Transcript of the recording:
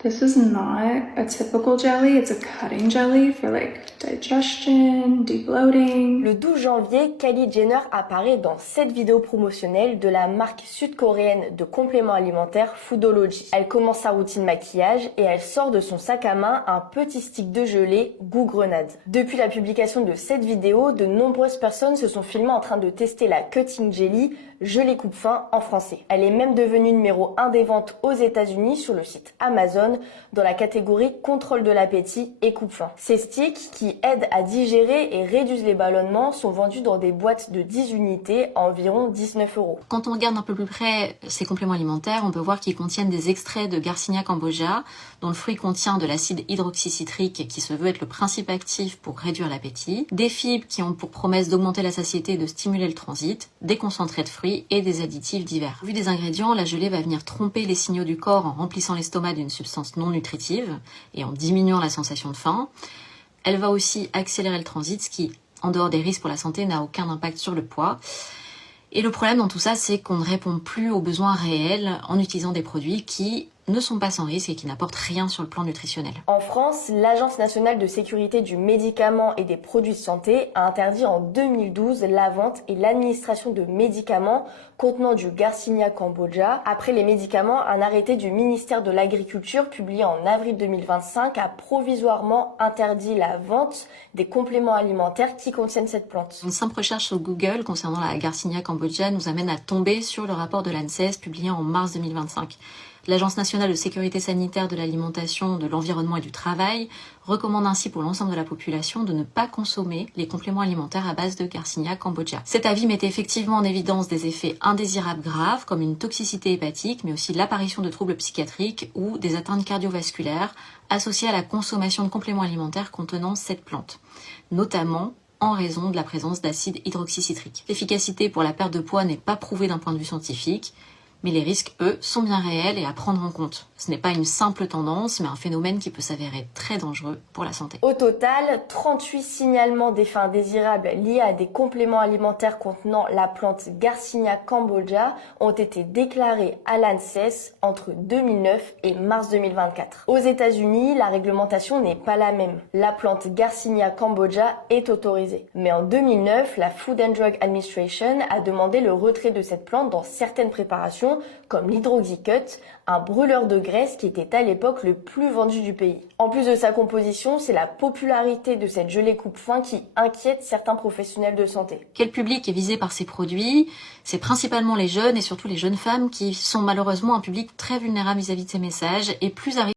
This is not a typical jelly, it's a cutting jelly for like digestion, debloating. Le 12 janvier, Kylie Jenner apparaît dans cette vidéo promotionnelle de la marque sud-coréenne de compléments alimentaires Foodology. Elle commence sa routine maquillage et elle sort de son sac à main un petit stick de gelée goût grenade. Depuis la publication de cette vidéo, de nombreuses personnes se sont filmées en train de tester la Cutting Jelly, gelée coupe-faim en français. Elle est même devenue numéro 1 des ventes aux États-Unis sur le site Amazon dans la catégorie contrôle de l'appétit et coupe-faim. Ces sticks qui aident à digérer et réduisent les ballonnements sont vendus dans des boîtes de 10 unités à environ 19 €. Quand on regarde un peu plus près ces compléments alimentaires, on peut voir qu'ils contiennent des extraits de Garcinia cambogia, dont le fruit contient de l'acide hydroxycitrique qui se veut être le principe actif pour réduire l'appétit, des fibres qui ont pour promesse d'augmenter la satiété et de stimuler le transit, des concentrés de fruits et des additifs divers. Vu des ingrédients, la gelée va venir tromper les signaux du corps en remplissant l'estomac d'une substance non nutritive et en diminuant la sensation de faim. Elle va aussi accélérer le transit, ce qui, en dehors des risques pour la santé, n'a aucun impact sur le poids. Et le problème dans tout ça, c'est qu'on ne répond plus aux besoins réels en utilisant des produits qui ne sont pas sans risque et qui n'apportent rien sur le plan nutritionnel. En France, l'Agence nationale de sécurité du médicament et des produits de santé a interdit en 2012 la vente et l'administration de médicaments contenant du Garcinia cambogia. Après les médicaments, un arrêté du ministère de l'Agriculture publié en avril 2025 a provisoirement interdit la vente des compléments alimentaires qui contiennent cette plante. Une simple recherche sur Google concernant la Garcinia cambogia nous amène à tomber sur le rapport de l'ANSES publié en mars 2025. L'Agence nationale de sécurité sanitaire de l'alimentation, de l'environnement et du travail recommande ainsi pour l'ensemble de la population de ne pas consommer les compléments alimentaires à base de Garcinia cambogia. Cet avis mettait effectivement en évidence des effets indésirables graves comme une toxicité hépatique, mais aussi l'apparition de troubles psychiatriques ou des atteintes cardiovasculaires associées à la consommation de compléments alimentaires contenant cette plante, notamment en raison de la présence d'acide hydroxycitrique. L'efficacité pour la perte de poids n'est pas prouvée d'un point de vue scientifique, mais les risques, eux, sont bien réels et à prendre en compte. Ce n'est pas une simple tendance, mais un phénomène qui peut s'avérer très dangereux pour la santé. Au total, 38 signalements d'effets indésirables liés à des compléments alimentaires contenant la plante Garcinia cambogia ont été déclarés à l'ANSES entre 2009 et mars 2024. Aux États-Unis, la réglementation n'est pas la même. La plante Garcinia cambogia est autorisée. Mais en 2009, la Food and Drug Administration a demandé le retrait de cette plante dans certaines préparations comme l'hydroxycut, un brûleur de graisse qui était à l'époque le plus vendu du pays. En plus de sa composition, c'est la popularité de cette gelée coupe-faim qui inquiète certains professionnels de santé. Quel public est visé par ces produits? C'est principalement les jeunes et surtout les jeunes femmes qui sont malheureusement un public très vulnérable vis-à-vis de ces messages et plus à risque